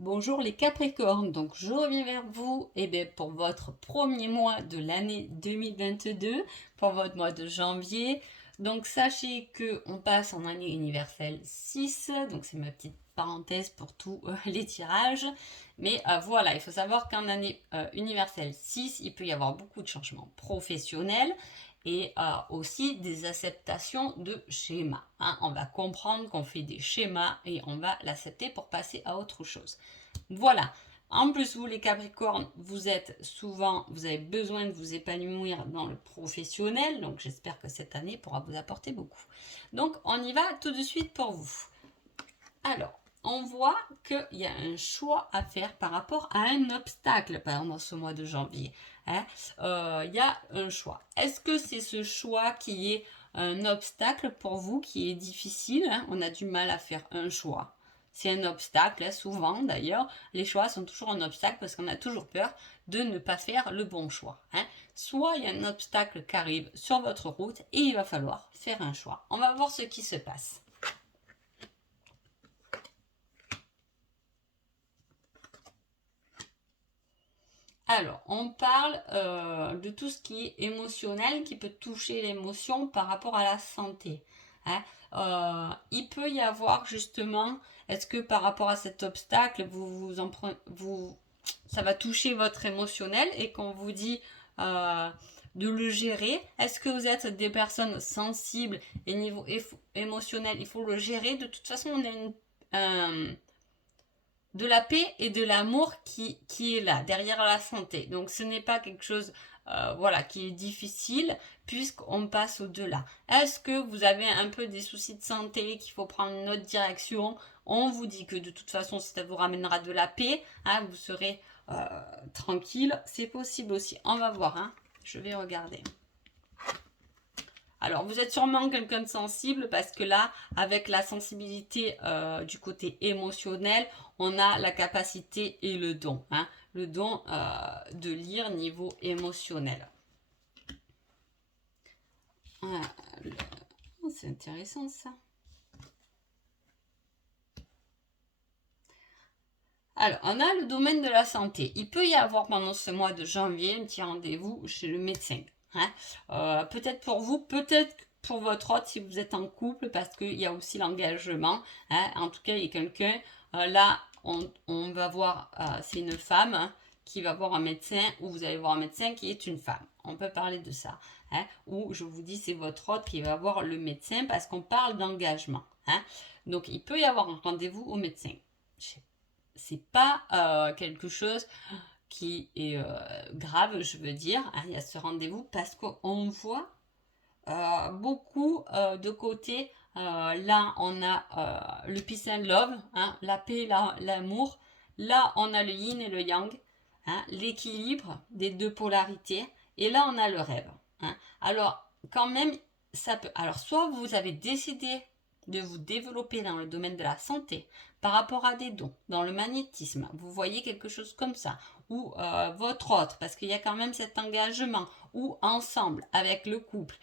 Bonjour les Capricornes, donc je reviens vers vous pour votre premier mois de l'année 2022, pour votre mois de janvier. Donc sachez que on passe en année universelle 6, donc c'est ma petite parenthèse pour tous les tirages. Mais voilà, il faut savoir qu'en année universelle 6, il peut y avoir beaucoup de changements professionnels et aussi des acceptations de schémas. On va comprendre qu'on fait des schémas et on va l'accepter pour passer à autre chose. Voilà. En plus, vous les Capricornes, vous avez besoin de vous épanouir dans le professionnel. Donc, j'espère que cette année pourra vous apporter beaucoup. Donc, on y va tout de suite pour vous. Alors, on voit qu'il y a un choix à faire par rapport à un obstacle, par exemple, dans ce mois de janvier. Il y a un choix. Est-ce que c'est ce choix qui est un obstacle pour vous, qui est difficile? On a du mal à faire un choix. C'est un obstacle, souvent d'ailleurs. Les choix sont toujours un obstacle parce qu'on a toujours peur de ne pas faire le bon choix. Soit il y a un obstacle qui arrive sur votre route et il va falloir faire un choix. On va voir ce qui se passe. Alors, on parle de tout ce qui est émotionnel, qui peut toucher l'émotion par rapport à la santé. Il peut y avoir justement, est-ce que par rapport à cet obstacle, ça va toucher votre émotionnel et qu'on vous dit de le gérer? Est-ce que vous êtes des personnes sensibles et niveau émotionnel, il faut le gérer? De toute façon, on a de la paix et de l'amour qui est là, derrière la santé. Donc ce n'est pas quelque chose qui est difficile puisqu'on passe au-delà. Est-ce que vous avez un peu des soucis de santé, qu'il faut prendre une autre direction? On vous dit que de toute façon, ça vous ramènera de la paix, vous serez tranquille. C'est possible aussi. On va voir. Je vais regarder. Alors, vous êtes sûrement quelqu'un de sensible parce que là, avec la sensibilité du côté émotionnel, on a la capacité et le don. Le don de lire niveau émotionnel. C'est intéressant ça. Alors, on a le domaine de la santé. Il peut y avoir pendant ce mois de janvier un petit rendez-vous chez le médecin. Peut-être pour vous, peut-être pour votre autre si vous êtes en couple, parce qu'il y a aussi l'engagement. En tout cas, il y a quelqu'un. Là, on va voir, c'est une femme qui va voir un médecin, ou vous allez voir un médecin qui est une femme. On peut parler de ça. Ou je vous dis, c'est votre autre qui va voir le médecin parce qu'on parle d'engagement. Donc, il peut y avoir un rendez-vous au médecin. C'est pas quelque chose qui est grave, je veux dire. Il y a ce rendez-vous parce qu'on voit beaucoup de côté. Là, on a le peace and love, la paix, l'amour. Là, on a le yin et le yang, l'équilibre des deux polarités. Et là, on a le rêve. Alors, quand même, ça peut. Alors, soit vous avez décidé de vous développer dans le domaine de la santé par rapport à des dons, dans le magnétisme, vous voyez quelque chose comme ça, ou votre autre, parce qu'il y a quand même cet engagement, ou ensemble avec le couple,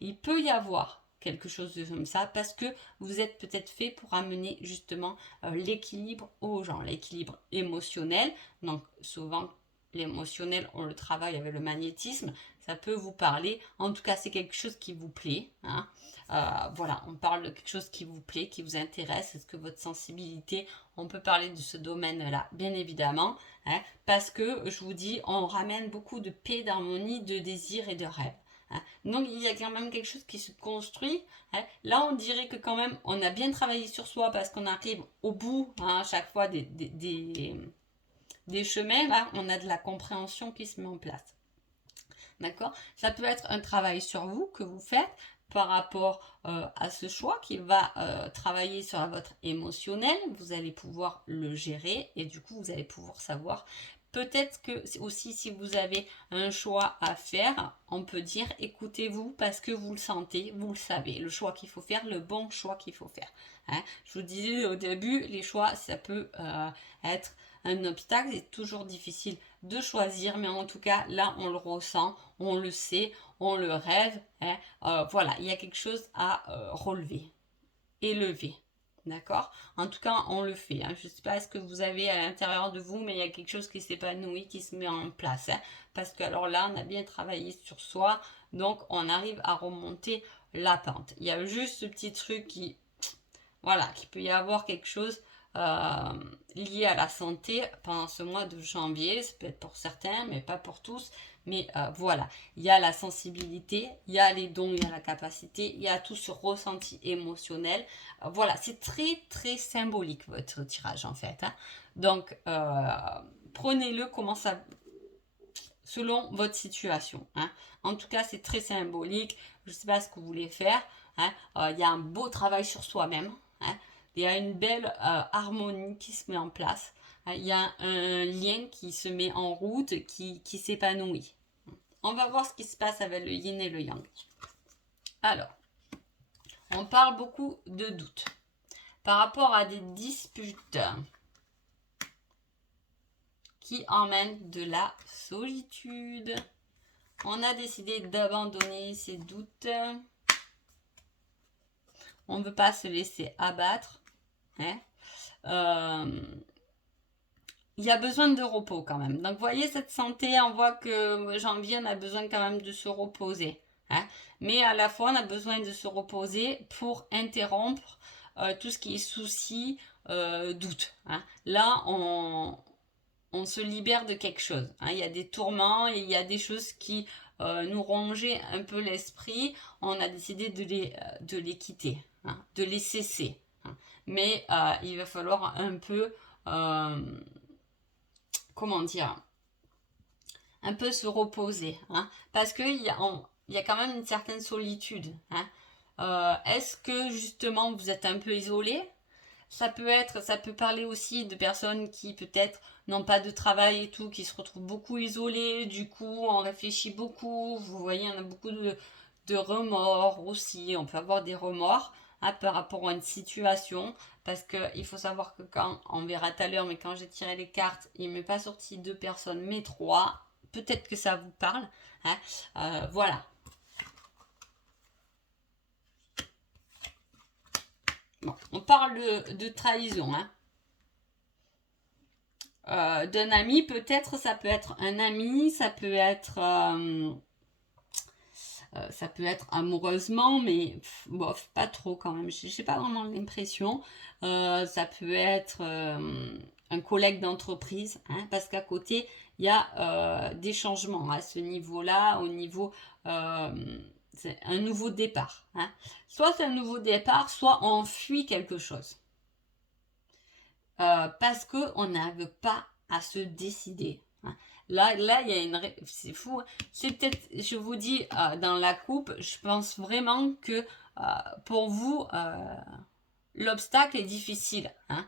il peut y avoir quelque chose de comme ça parce que vous êtes peut-être fait pour amener justement l'équilibre aux gens, l'équilibre émotionnel. Donc souvent l'émotionnel, on le travaille avec le magnétisme, ça peut vous parler. En tout cas, c'est quelque chose qui vous plaît. Voilà, on parle de quelque chose qui vous plaît, qui vous intéresse. Est-ce que votre sensibilité, on peut parler de ce domaine-là, bien évidemment, parce que je vous dis, on ramène beaucoup de paix, d'harmonie, de désir et de rêve. Donc il y a quand même quelque chose qui se construit. Là, on dirait que quand même, on a bien travaillé sur soi parce qu'on arrive au bout à chaque fois des chemins. Là, on a de la compréhension qui se met en place. D'accord? Ça peut être un travail sur vous que vous faites par rapport à ce choix qui va travailler sur votre émotionnel. Vous allez pouvoir le gérer et du coup, vous allez pouvoir savoir. Peut-être que aussi si vous avez un choix à faire, on peut dire écoutez-vous parce que vous le sentez, vous le savez, le choix qu'il faut faire, le bon choix qu'il faut faire. Je vous disais au début, les choix, ça peut être un obstacle, c'est toujours difficile de choisir, mais en tout cas, là, on le ressent, on le sait, on le rêve. Voilà, il y a quelque chose à relever, élever. D'accord? En tout cas, on le fait. Hein. Je ne sais pas ce que vous avez à l'intérieur de vous, mais il y a quelque chose qui s'épanouit, qui se met en place. Hein. Parce que alors là, on a bien travaillé sur soi, donc on arrive à remonter la pente. Il y a juste ce petit truc qui, voilà, qu'il peut y avoir quelque chose lié à la santé pendant ce mois de janvier. Ça peut être pour certains, mais pas pour tous. Mais voilà, il y a la sensibilité, il y a les dons, il y a la capacité, il y a tout ce ressenti émotionnel. Voilà, c'est très très symbolique votre tirage en fait. Hein. Donc, prenez-le comment ça, selon votre situation. Hein. En tout cas, c'est très symbolique. Je ne sais pas ce que vous voulez faire. Hein. Il y a un beau travail sur soi-même. Hein. Il y a une belle harmonie qui se met en place. Hein. Il y a un lien qui se met en route, qui s'épanouit. On va voir ce qui se passe avec le yin et le yang. Alors, on parle beaucoup de doutes par rapport à des disputes qui emmènent de la solitude. On a décidé d'abandonner ces doutes. On ne veut pas se laisser abattre. Hein. Il y a besoin de repos quand même. Donc, vous voyez, cette santé, on voit que janvier, on a besoin quand même de se reposer. Hein. Mais à la fois, on a besoin de se reposer pour interrompre tout ce qui est souci, doute. Hein. Là, on se libère de quelque chose. Hein. Il y a des tourments et il y a des choses qui nous rongeaient un peu l'esprit. On a décidé de les quitter, hein, de les cesser. Hein. Mais il va falloir un peu... comment dire, un peu se reposer, hein, parce qu'il y a quand même une certaine solitude. Hein. Est-ce que justement vous êtes un peu isolé? Ça peut parler aussi de personnes qui peut-être n'ont pas de travail et tout, qui se retrouvent beaucoup isolées, du coup on réfléchit beaucoup, vous voyez, on a beaucoup de remords aussi, on peut avoir des remords. Hein, par rapport à une situation, parce qu'il faut savoir que quand, on verra tout à l'heure, mais quand j'ai tiré les cartes, il ne m'est pas sorti 2 personnes, mais 3. Peut-être que ça vous parle. Hein. Voilà. Bon, on parle de trahison. Hein. D'un ami, peut-être, ça peut être un ami, ça peut être amoureusement, mais bof, pas trop quand même. J'ai pas vraiment l'impression. Ça peut être un collègue d'entreprise, hein, parce qu'à côté, il y a des changements à ce niveau-là, au niveau... c'est un nouveau départ. Hein. Soit c'est un nouveau départ, soit on fuit quelque chose. Parce qu'on n'arrive pas à se décider. Hein. Là, il y a une... C'est fou. Hein. C'est peut-être, je vous dis, dans la coupe, je pense vraiment que pour vous, l'obstacle est difficile. Hein.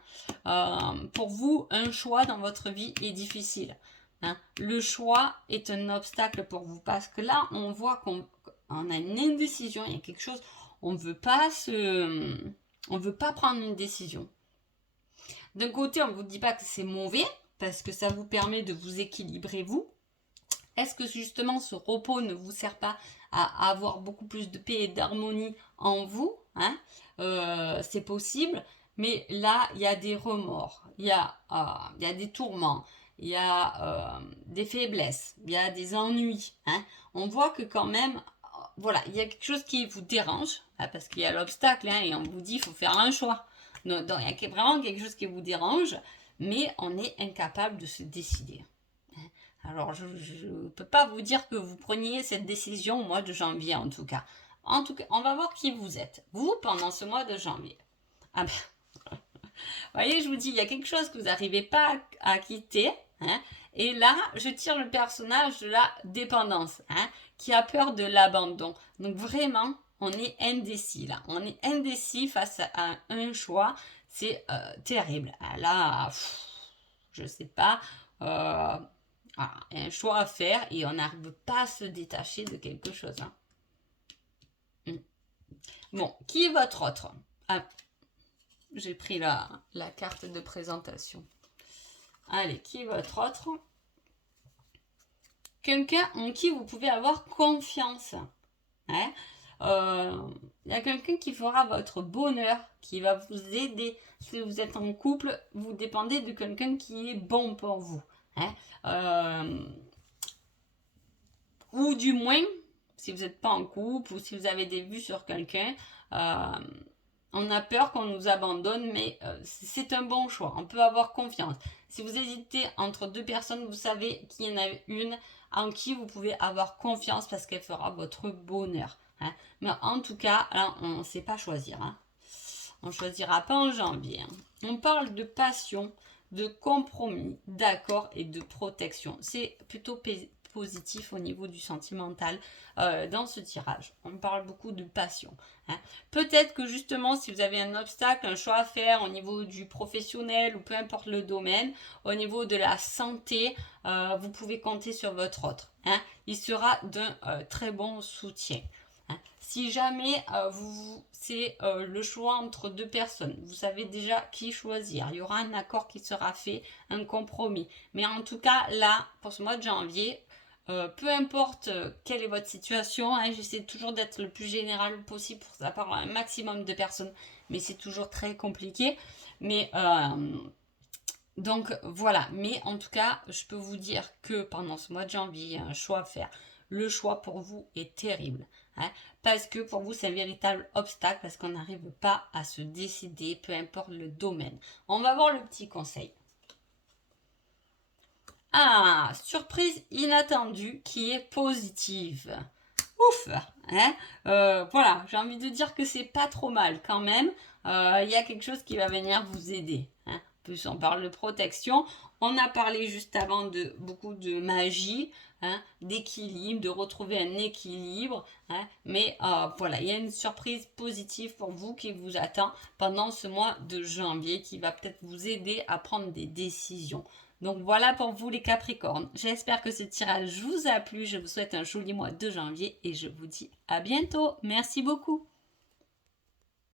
Pour vous, un choix dans votre vie est difficile. Hein. Le choix est un obstacle pour vous. Parce que là, on voit qu'on a une indécision, il y a quelque chose, on ne veut pas prendre une décision. D'un côté, on ne vous dit pas que c'est mauvais, parce que ça vous permet de vous équilibrer vous. Est-ce que justement ce repos ne vous sert pas à avoir beaucoup plus de paix et d'harmonie en vous? Hein. C'est possible, mais là, il y a des remords, il y a des tourments, il y a des faiblesses, il y a des ennuis. Hein. On voit que quand même, voilà, il y a quelque chose qui vous dérange, hein, parce qu'il y a l'obstacle, hein, et on vous dit qu'il faut faire un choix. Donc, il y a vraiment quelque chose qui vous dérange, mais on est incapable de se décider. Alors, je ne peux pas vous dire que vous preniez cette décision au mois de janvier, en tout cas. En tout cas, on va voir qui vous êtes, vous, pendant ce mois de janvier. Ah ben, vous voyez, je vous dis, il y a quelque chose que vous n'arrivez pas à quitter. Hein, et là, je tire le personnage de la dépendance, hein, qui a peur de l'abandon. Donc, vraiment, on est indécis, là. On est indécis face à un choix. C'est terrible. Là, je ne sais pas... Voilà, un choix à faire et on n'arrive pas à se détacher de quelque chose. Hein. Bon, qui est votre autre? Ah, j'ai pris la carte de présentation. Allez, qui est votre autre? Quelqu'un en qui vous pouvez avoir confiance. Hein. Il y a quelqu'un qui fera votre bonheur, qui va vous aider. Si vous êtes en couple, vous dépendez de quelqu'un qui est bon pour vous. Ou du moins, si vous n'êtes pas en couple ou si vous avez des vues sur quelqu'un, on a peur qu'on nous abandonne, mais c'est un bon choix. On peut avoir confiance. Si vous hésitez entre deux personnes, vous savez qu'il y en a une en qui vous pouvez avoir confiance parce qu'elle fera votre bonheur. Mais en tout cas, là, on ne sait pas choisir. On ne choisira pas en janvier. On parle de passion, de compromis, d'accord et de protection. C'est plutôt positif au niveau du sentimental dans ce tirage. On parle beaucoup de passion. Peut-être que justement, si vous avez un obstacle, un choix à faire au niveau du professionnel ou peu importe le domaine, au niveau de la santé, vous pouvez compter sur votre autre. Il sera d'un très bon soutien. Si jamais c'est le choix entre deux personnes, vous savez déjà qui choisir. Il y aura un accord qui sera fait, un compromis. Mais en tout cas, là, pour ce mois de janvier, peu importe quelle est votre situation, j'essaie toujours d'être le plus général possible pour que ça parle à un maximum de personnes. Mais c'est toujours très compliqué. Mais donc voilà. Mais en tout cas, je peux vous dire que pendant ce mois de janvier, il y a un choix à faire. Le choix pour vous est terrible. Parce que pour vous, c'est un véritable obstacle parce qu'on n'arrive pas à se décider, peu importe le domaine. On va voir le petit conseil. Ah, surprise inattendue qui est positive. Ouf, voilà, j'ai envie de dire que c'est pas trop mal quand même. Il y a quelque chose qui va venir vous aider. En plus, on parle de protection. On a parlé juste avant de beaucoup de magie, d'équilibre, de retrouver un équilibre. Mais voilà, il y a une surprise positive pour vous qui vous attend pendant ce mois de janvier qui va peut-être vous aider à prendre des décisions. Donc voilà pour vous les Capricornes. J'espère que ce tirage vous a plu. Je vous souhaite un joli mois de janvier et je vous dis à bientôt. Merci beaucoup.